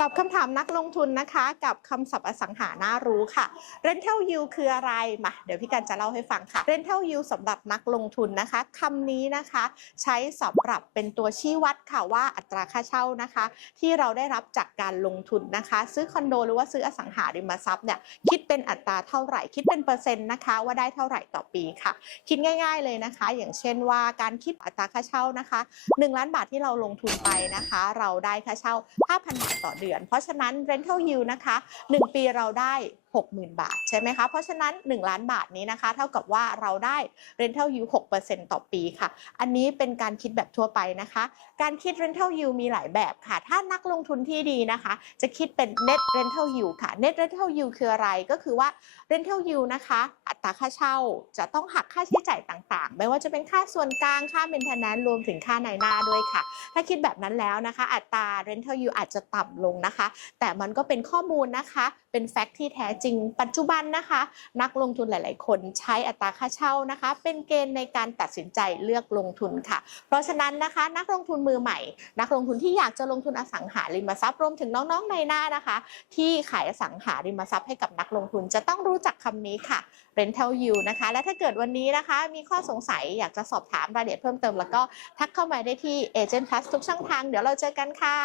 ตอบคำถามนักลงทุนนะคะ กับคำศัพท์อสังหาน่ารู้ค่ะ rental yield คืออะไรมาเดี๋ยวพี่กันจะเล่าให้ฟังค่ะ rental yield สำหรับนักลงทุนนะคะคำนี้นะคะ ใช้สำหรับเป็นตัวชี้วัดค่ะว่าอัตราค่าเช่านะคะ ที่เราได้รับจากการลงทุนนะคะ ซื้อคอนโดหรือว่าซื้ออสังหาริมทรัพย์เนี่ยคิดเป็นอัตราเท่าไหร่ คิดเป็นเปอร์เซ็นต์นะคะ ว่าได้เท่าไหร่ต่อปีค่ะ คิดง่าย ๆเลยนะคะ อย่างเช่นว่าการคิดอัตราค่าเช่านะคะ 1 ล้านบาทที่เราลงทุนไปนะคะ เราได้ค่าเช่า 5,000 บาทต่อเดือนเพราะฉะนั้น rental yield นะคะ 1 ปีเราได้ 60,000 บาทใช่ไหมคะ เพราะฉะนั้น 1 ล้านบาทนี้นะคะ เท่ากับว่าเราได้ rental yield 6%ต่อปีค่ะ อันนี้เป็นการคิดแบบทั่วไปนะคะ การคิด rental yield มีหลายแบบค่ะ ถ้านักลงทุนที่ดีนะคะ จะคิดเป็น net rental yield ค่ะ net rental yield คืออะไรก็คือว่า rental yield นะคะ อัตราค่าเช่าจะต้องหักค่าใช้จ่ายต่างๆ ไม่ว่าจะเป็นค่าส่วนกลางค่า maintenance รวมถึงค่าในหน้าด้วยค่ะ ถ้าคิดแบบนั้นแล้วนะคะ อัตรา rental yield อาจจะต่ำลงนะคะ แต่มันก็เป็นข้อมูลนะคะ เป็นแฟกต์ที่แท้จริงจริงปัจจุบันนะคะ นักลงทุนหลาย ๆ คนใช้อัตราค่าเช่านะคะ เป็นเกณฑ์ในการตัดสินใจเลือกลงทุนค่ะ เพราะฉะนั้นนะคะ นักลงทุนมือใหม่ นักลงทุนที่อยากจะลงทุนอสังหาริมทรัพย์รวมถึงน้อง ๆ ในหน้านะคะ ที่ขายอสังหาริมทรัพย์ให้กับนักลงทุนจะต้องรู้จักคำนี้ค่ะ rental yield นะคะ และถ้าเกิดวันนี้นะคะ มีข้อสงสัยอยากจะสอบถามรายละเอียดเพิ่มเติม แล้วก็ทักเข้ามาได้ที่ agent plus ทุกช่องทาง เดี๋ยวเราเจอกันค่ะ